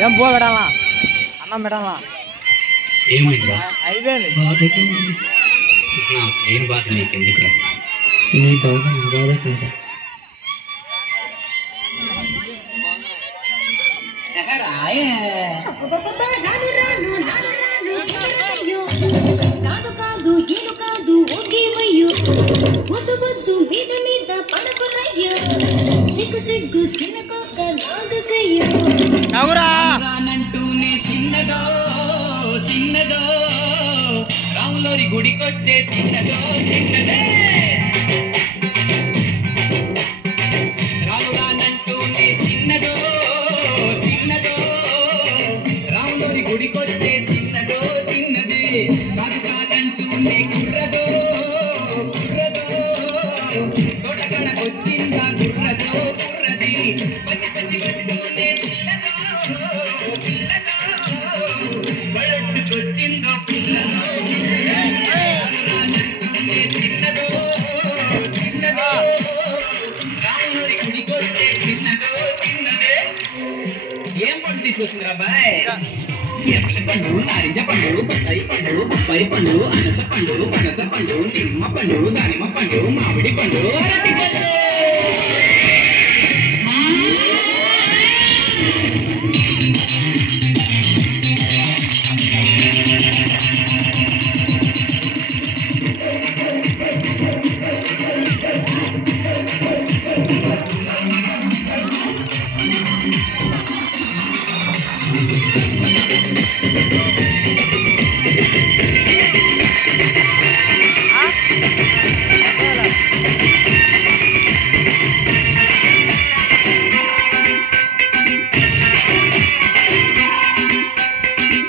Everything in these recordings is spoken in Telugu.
ఏం బో పెట్టాలా అన్నం పెట్టాలా ఏమైందా అయిపోయింది నేను బాధ నీకెందుకు నీ బాధ నా బాధ కాదా కాదు ఏను కాదు ఒకేవయ్యో వద్దు వద్దు మీద మీద పడకురయ్యో సిగ్గు సిగ్గు చిన్నకొక్క నాదుకయ్యో రానంటూనే చిన్నదో చిన్నదో రాములోరి గుడికొచ్చే చిన్నదో చిన్నదే రాము రానంటూనే చిన్నదో చిన్నదో రాములోరి గుడికొచ్చే చిన్నదో చిన్నదే కాదు కాదంటూనే కుర్రదో కుర్రదో తోటకడకొచ్చిందా కుర్రదో కుర్రది పచ్చి పచ్చి పట్టునే బయటకొచ్చిందో పిల్లదో చిన్నదో చిన్నదో రాముడి గుడికొచ్చే చిన్నదో చిన్నదే ఏం పండు తీసుకొచ్చిందిరా బాయ్ ఎప్పటి పండు నారింజ పండు బత్తాయి పండు బొప్పాయి పండు అనస పండు పనస పండు నిమ్మ పండు దానిమ్మ పండు మామిడి పండు అరటి పండు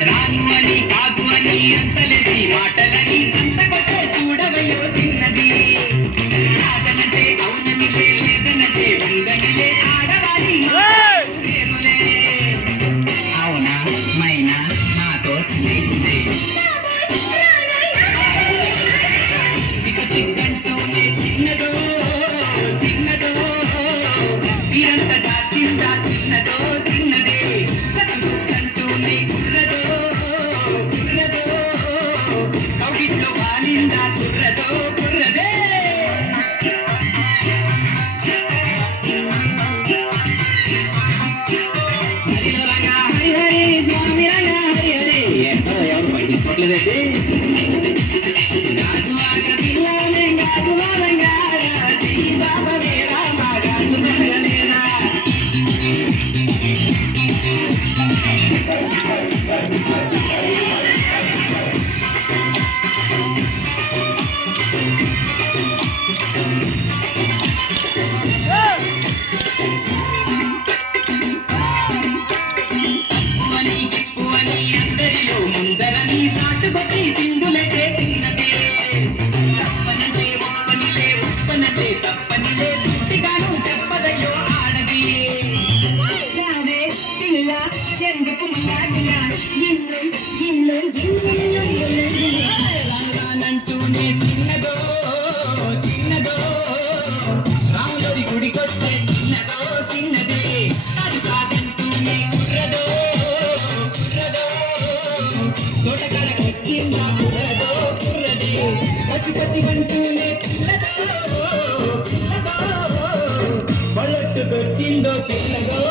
రానుమని కాదు అని అంతలేది మాటలని అంతకొచ్చే చూడవయ్యో చిన్నది ఆటలంటే అవుననిలే లేదనంటే ఉందనిలే ఆడవాడి మాటలే అవునా మైనా నాతో చిన్నది సిగ్గు సిగ్గంటూనే చిన్నదో చిన్నదో తీరంత దాచిందా చిన్నదో చిన్నదే సంటూనే కుర్రదో కుర్రదో కౌగిట్లో వాలిందా కుర్రదో కుర్రదే హరిలో రంగా హరి హరి స్వామి రంగా హరి హరి ఎక్కడో ఎవరు బయట తీసుకోవట్లేదండి గాజు ఆగ పిల్లలే గాజు రంగా రాజీ బాబా వేరా మా గాజు దొరకలేదా తప్పువని గిప్పువని అందరిలో ముందరని సాటుబట్టి సింధులకే చిన్నదే తప్పనంటే ఒప్పనిలే ఒప్పనంటే తప్పనిలే సుట్టిగాను చెప్పదయ్యో ఆడది రావే పిల్ల ఎందుకు మాటిలా ఇల్లు ఇల్లు ఇల్లు రానంటూనే చిన్నదో చిన్నదో రాములోరి గుడికొచ్చే చిన్నదో చిన్నదే అది కాదంటూనే కుర్రదో కుర్రదో తోటకడకొచ్చిందా కుర్రదో కుర్రది పచ్చి పచ్చి అంటూనే పిల్లదో పిల్లదో బళ్ళట్టుకొచ్చిందో పిల్లదో